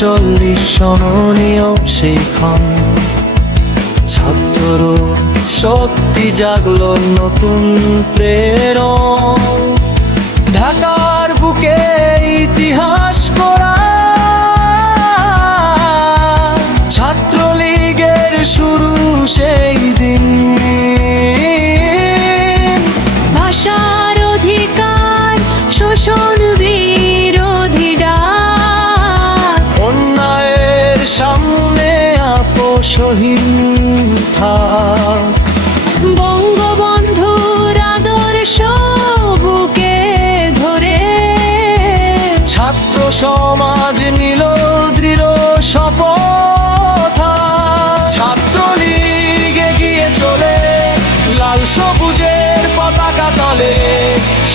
39 স্মরণীয় সেই ক্ষণ, ছাত্র শক্তি জাগলো নতুন প্রেরণ। ঢাকার বুকে ইতিহাস করা ছাত্রলীগের শুরু সেই দিন। ভাষার অধিকার, শোষণ বিরোধী ডাক, অন্যায়ের সামনে আপোষহীন থাক। বঙ্গবন্ধুর আদর্শ বুকে ধরে ছাত্র সমাজ নিল দৃঢ় শপথ। ছাত্রলীগ এগিয়ে চলে লাল সবুজের পতাকা তলে,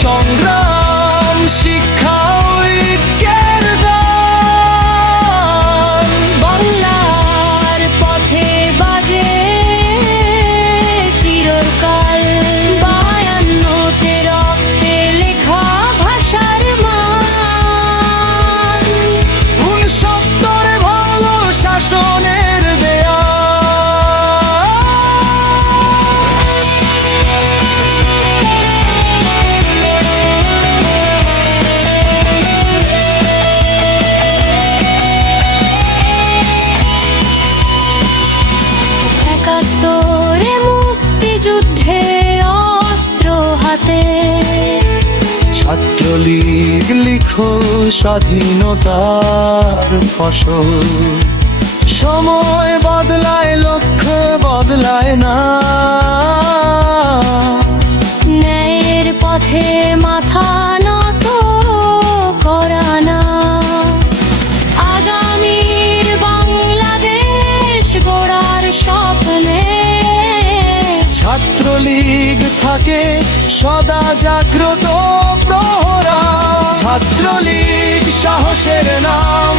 সংগ্রাম শিক্ষা ঐক্যের গান। বাংলার পথে বাজে চিরকাল, 52 রক্তে লেখা ভাষার মান। 69 ভালো শাসনের দেয়া। একাত্তরে মুক্তিযুদ্ধে অস্ত্র হাতে, ছাত্রলীগ লিখো স্বাধীনতার ফসল। সময় বদলায়, লক্ষ্য বদলায় না। ন্যায়ের পথে মাথা নত করা না। আগামীর বাংলাদেশ গড়ার স্বপ্নে ছাত্রলীগ থাকে সদা জাগ্রত প্রহরা। ছাত্রলীগ সাহসের নাম,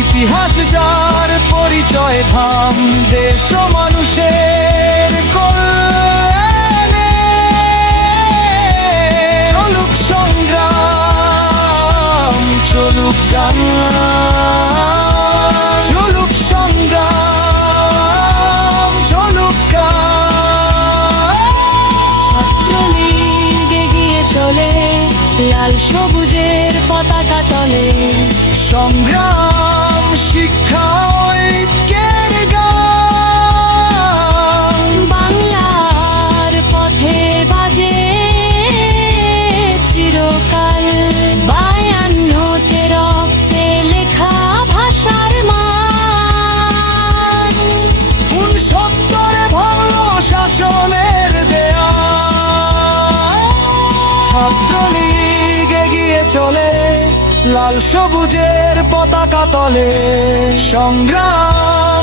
ইতিহাস যার পরিচয় ধাম। দেশ ও মানুষের কল্যাণে চলুক সংগ্রাম, চলুক গান, চলুক সংগ্রাম, চলুক গান। ছাত্রলীগ এগিয়ে চলে লাল সবুজের পতাকা তলে, সংগ্রাম শিক্ষা ঐক্যের গান। বাংলার পথে বাজে চিরকাল, 52 রক্তে লেখা ভাষার মান। 69 ভালো শাসনের দেয়া। ছাত্রলীগ এগিয়ে চলে লাল সবুজের পতাকা তলে, সংগ্রাম